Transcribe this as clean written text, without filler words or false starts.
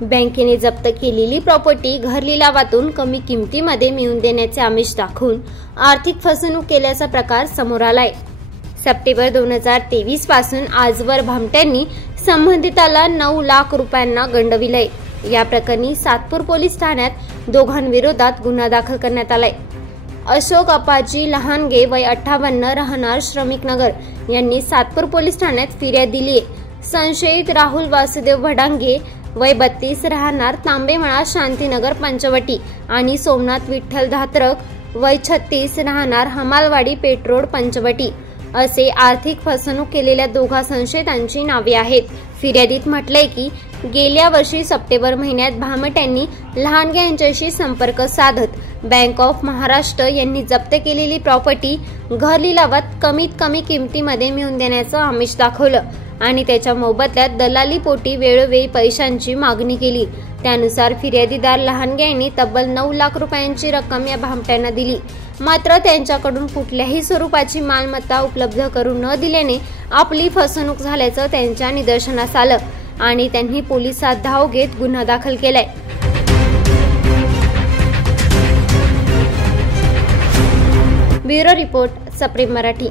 बँकेने जप्त केलेली प्रॉपर्टी घर लिलावातून कमी किमतीमध्ये मिळवून देण्याचे आमिष दाखवून आर्थिक फसवणूक केल्याचा प्रकार समोर आलाय। सप्टेंबर 2023 पासून आजवर भामट्यांनी संबंधिताला 9 लाख रुपयांना गंडविलंय। या प्रकरणी सातपूर पोलीस ठाण्यात दोघांविरोधात गुन्हा दाखल करण्यात आलाय। अशोक अप्पाजी लहानगे वय 58 राहणार श्रमिक नगर यांनी सातपूर पोलीस ठाण्यात फिर्याद दिली आहे। संशयित राहुल वासुदेव भडांगे वय 32 राहणार तांबेमळा शांतीनगर पंचवटी आणि सोमनाथ विठ्ठल धात्रक वय 36 राहणार हमालवाडी पेठ रोड पंचवटी असे आर्थिक फसवणूक केलेल्या दोघा संशयितांची नावे आहेत। फिर्यादीत म्हटलंय की गेल्या वर्षी सप्टेंबर महिन्यात भामट्यांनी लहानगे यांच्याशी संपर्क साधत बँक ऑफ महाराष्ट्र यांनी जप्त केलेली प्रॉपर्टी घर लिलावात कमीत कमी किमतीमध्ये मिळवून देण्याचं आमिष दाखवलं आणि त्याच्या मोबदल्यात दलाली पोटी वेळोवेळी पैशांची मागणी केली। त्यानुसार फिर्यादीदार लहानगे यांनी तब्बल 9 लाख रुपयांची रक्कम या भामट्यांना दिली। मात्र त्यांच्याकडून कुठल्याही स्वरूपाची मालमत्ता उपलब्ध करून न दिल्याने आपली फसवणूक झाल्याचं त्यांच्या निदर्शनास आलं आणि त्यांनी पोलिसात धाव घेत गुन्हा दाखल केलाय। ब्युरो रिपोर्ट, सप्रेम मराठी।